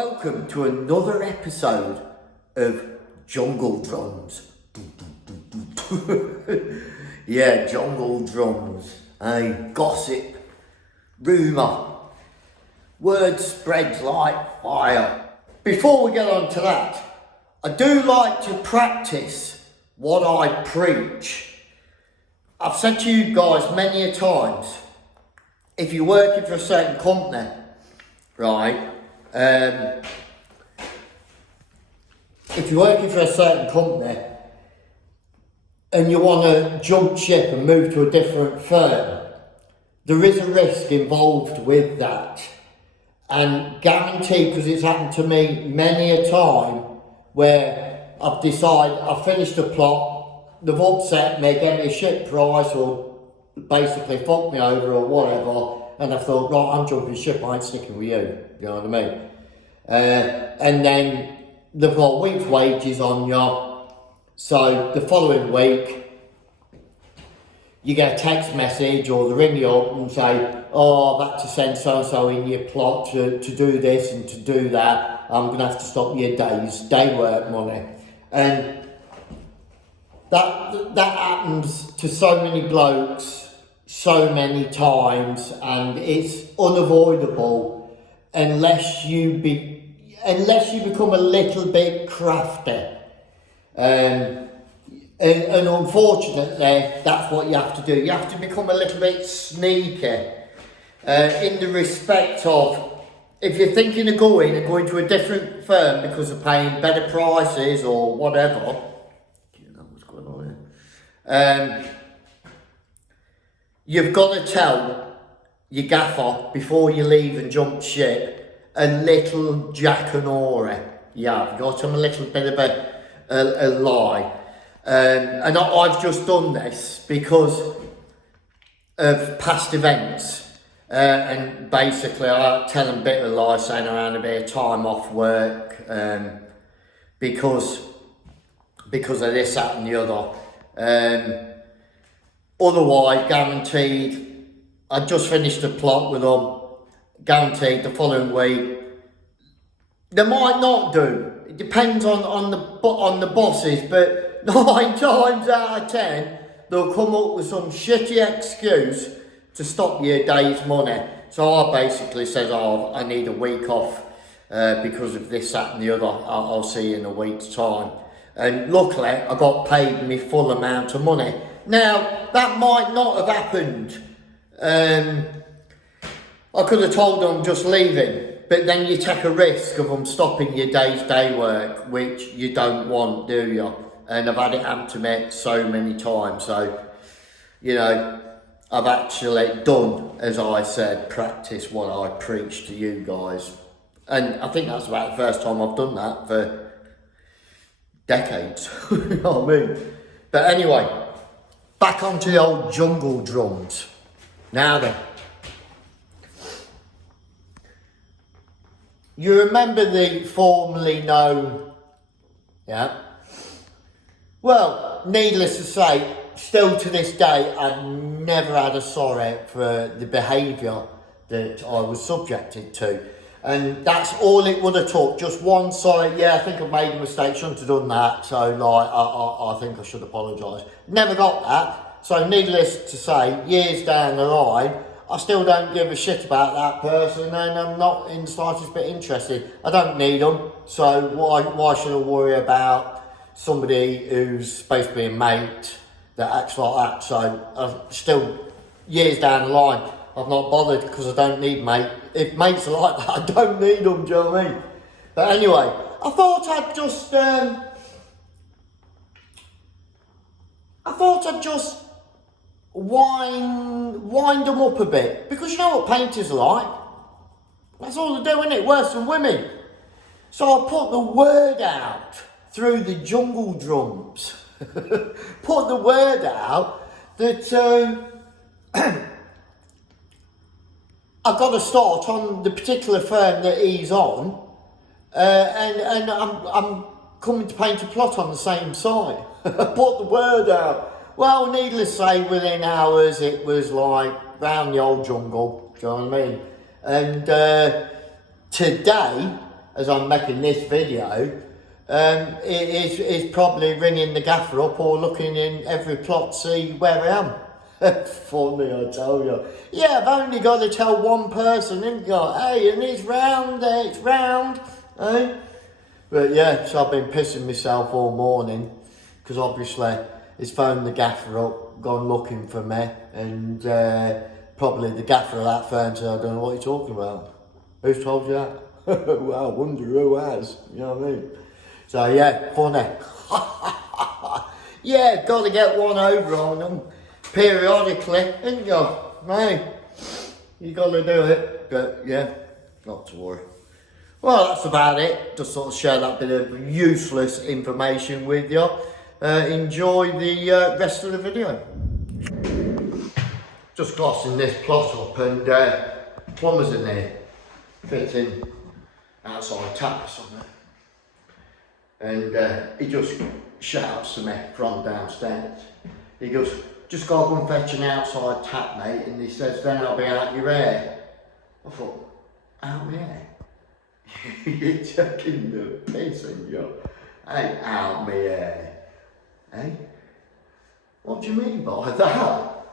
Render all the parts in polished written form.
Welcome to another episode of Jungle Drums. Yeah, jungle drums, gossip, rumour, word spreads like fire. Before we get on to that, I do like to practice what I preach. I've said to you guys many a times, if you're working for a certain company, right, if you're working for a certain company and you want to jump ship and move to a different firm, there is a risk involved with that. And guaranteed, because it's happened to me many a time, where I've decided I've finished a plot, they've upset me, gave me a shit price, or basically fucked me over or whatever, and I thought, right, I'm jumping ship, I ain't sticking with you know what I mean? And then they've got a week's wages on you, so the following week you get a text message or they ring you up and say, oh, I've had to send so-and-so in your plot to do this and to do that, I'm going to have to stop your day work money. And that happens to so many blokes so many times, and it's unavoidable unless you become a little bit crafty. And unfortunately, that's what you have to do. You have to become a little bit sneaky in the respect of, if you're thinking of going to a different firm because of paying better prices or whatever, you know what's going on here. You've got to tell your gaffer before you leave and jump ship a little jackanory. Yeah, you've got to tell them a little bit of a lie. And I've just done this because of past events. And basically I tell them a bit of a lie, saying around a bit of time off work because of this, that and the other. Otherwise, guaranteed, I just finished a plot with them, guaranteed the following week, they might not do. It depends on the bosses, but 9 times out of 10, they'll come up with some shitty excuse to stop your day's money. So I basically said, oh, I need a week off because of this, that and the other. I'll see you in a week's time. And luckily, I got paid my full amount of money. Now, that might not have happened. I could have told them just leaving, but then you take a risk of them stopping your day's day work, which you don't want, do you? And I've had it happen to me so many times. So, you know, I've actually done, as I said, practice what I preach to you guys. And I think that's about the first time I've done that for decades. You know what I mean? But anyway, back onto the old jungle drums. Now then, you remember the formerly known, yeah? Well, needless to say, still to this day, I've never had a sorry for the behaviour that I was subjected to. And that's all it would have took, just one side, yeah, I think I've made a mistake, shouldn't have done that, so like, I think I should apologise. Never got that, so needless to say, years down the line, I still don't give a shit about that person, and I'm not in the slightest bit interested. I don't need them, so why should I worry about somebody who's supposed to be a mate that acts like that? So I've still, years down the line, I've not bothered because I don't need mate. If mates are like that, I don't need them, do you know what I mean? But anyway, I thought I'd just wind them up a bit, because you know what painters are like. That's all they do, isn't it? Worse than women. So I put the word out through the jungle drums. Put the word out that I've got to start on the particular firm that he's on, and I'm coming to paint a plot on the same side. Put the word out. Well, needless to say, within hours it was like round the old jungle, do you know what I mean? And today, as I'm making this video, is probably ringing the gaffer up or looking in every plot to see where I am. Funny, I tell you. Yeah, I've only got to tell one person, ain't you? Hey, and it's round there, it's round. Eh? But yeah, so I've been pissing myself all morning because obviously he's phoned the gaffer up, gone looking for me, and probably the gaffer of that firm said, I don't know what you're talking about. Who's told you that? Well, I wonder who has, you know what I mean? So yeah, funny. Yeah, got to get one over on them periodically, ain't you? Hey, you got to do it, but yeah, not to worry. Well, that's about it. Just sort of share that bit of useless information with you. Enjoy the rest of the video. Just glossing this plot up, and plumbers in there fitting outside tap or something. And he just shouts to me from downstairs. He goes, just go and fetch an outside tap, mate. And he says, then I'll be out your hair. I thought, out my hair? You're taking the piss, and you're, hey, out my hair. Eh? What do you mean by that?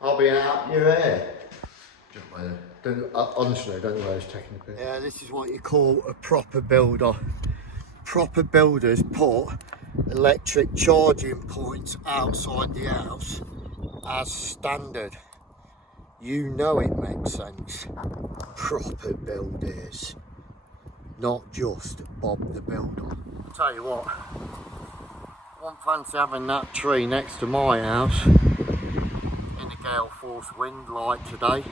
I'll be out your hair. Honestly, I don't know where it's taking the piss. Yeah, this is what you call a proper builder. Proper builders put electric charging points outside the house as standard. You know it makes sense. Proper builders, not just Bob the Builder. I'll tell you what, I won't fancy having that tree next to my house in a gale force wind like today.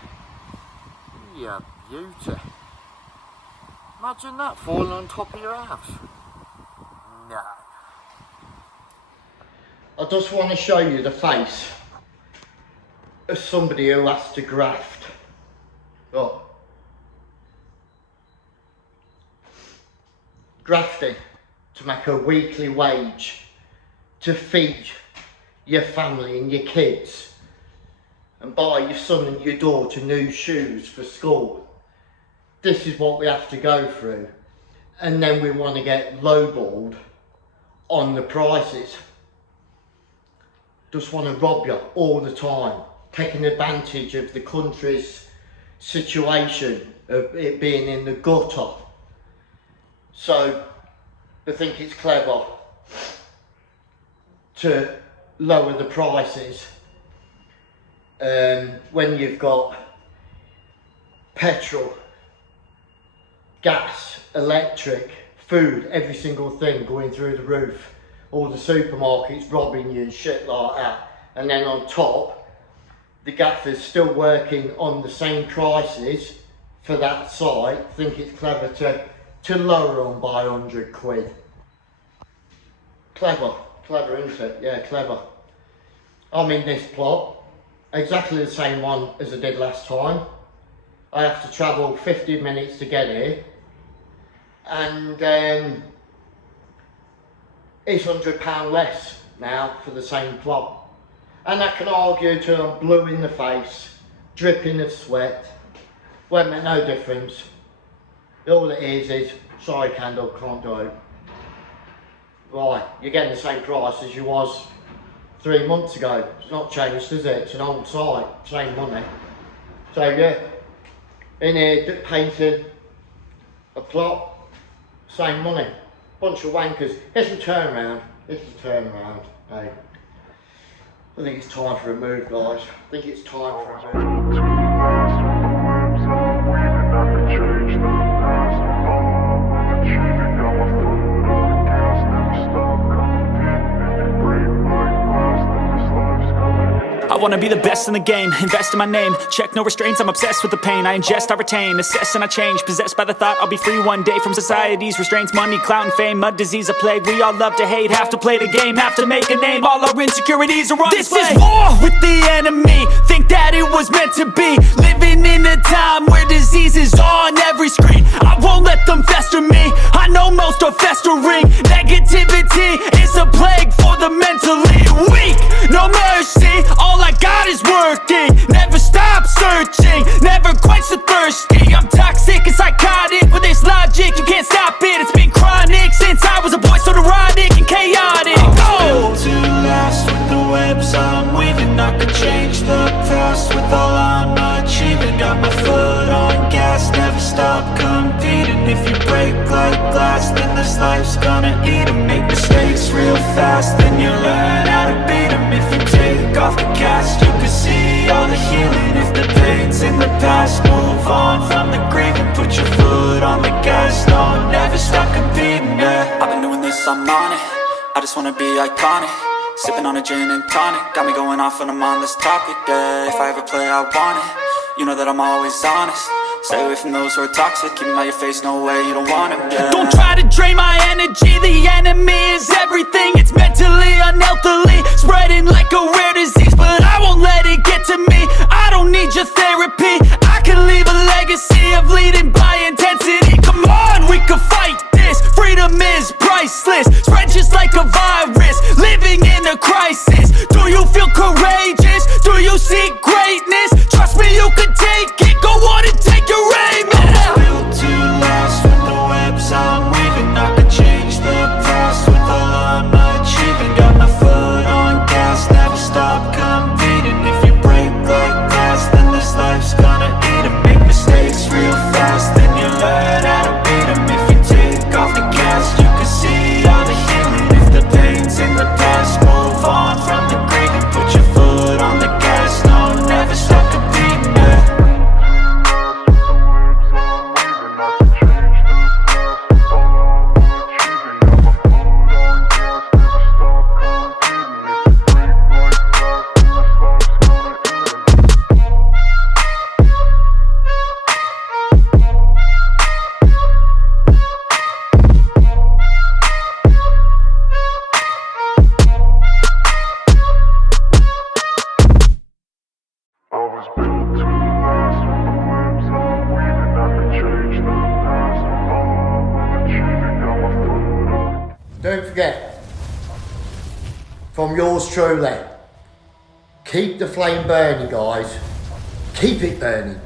Yeah, beauty. Imagine that falling on top of your house. No. I just want to show you the face of somebody who has to graft. Look. Grafting to make a weekly wage to feed your family and your kids and buy your son and your daughter new shoes for school. This is what we have to go through, and then we want to get lowballed on the prices. Just want to rob you all the time, taking advantage of the country's situation of it being in the gutter. So they think it's clever to lower the prices when you've got petrol, gas, electric, food, every single thing going through the roof, all the supermarkets robbing you and shit like that. And then on top, the gaffer's still working on the same prices for that site, think it's clever to lower them by 100 quid. Clever, isn't it? Yeah, clever. I'm in this plot, exactly the same one as I did last time. I have to travel 15 minutes to get here, and it's £100 less now for the same plot. And I can argue till I'm blue in the face, dripping of sweat. Won't make no difference. All it is, sorry Candle, can't do it. Right, you're getting the same price as you was 3 months ago. It's not changed, is it? It's an old site, same money. So yeah, in here painting a plot, same money. Bunch of wankers. It's a turnaround. Hey. I think it's time for a move, guys. I think it's time for a move. I wanna be the best in the game, invest in my name. Check no restraints, I'm obsessed with the pain. I ingest, I retain, assess and I change. Possessed by the thought I'll be free one day from society's restraints. Money, clout and fame, mud, disease, a plague. We all love to hate, have to play the game, have to make a name. All our insecurities are on display. This is war with the enemy, think that it was meant to be. Living in a time where disease is on every screen. I won't let them fester me, I know most are festering. Negativity is a plague for the mentally weak. No mercy, all I got is working. Never stop searching, never quench the thirsty. I'm toxic and psychotic with this life's gonna eat 'em. Make mistakes real fast, then you learn how to beat 'em. If you take off the cast, you can see all the healing. If the pain's in the past, move on from the grieving. Put your foot on the gas, no, never stop competing, yeah. I've been doing this, I'm on it. I just wanna be iconic. Sipping on a gin and tonic, got me going off when I'm on this topic, yeah. If I ever play, I want it. You know that I'm always honest. Stay away from those who are toxic. Keep 'em out your face, no way, you don't want it, yeah. Don't try to drain my energy. The enemy is everything. It's mentally, unhealthily, spreading like a rare disease. But I won't let it get to me. I don't need your therapy. I can leave a legacy of leading by intensity. Come on, we can fight this. Freedom is priceless. Spread just like a virus. Living in a crisis. Do you feel courageous? Do you seek greatness? Trust me, you can take it. Go on and take your aim. I'm built to last with the webs I'm weaving. I can change the past with all I'm achieving. Got my foot on gas, never stop competing. If you break like glass, then this life's gonna eat 'em. Make mistakes real fast, then you learn how to beat 'em. If you take off the cast, you can see all the healing. If the pain's in the past, move on from the grieving. Put your foot on the gas, no, never stop competing, yeah. Don't forget, from yours truly, keep the flame burning, guys. Keep it burning.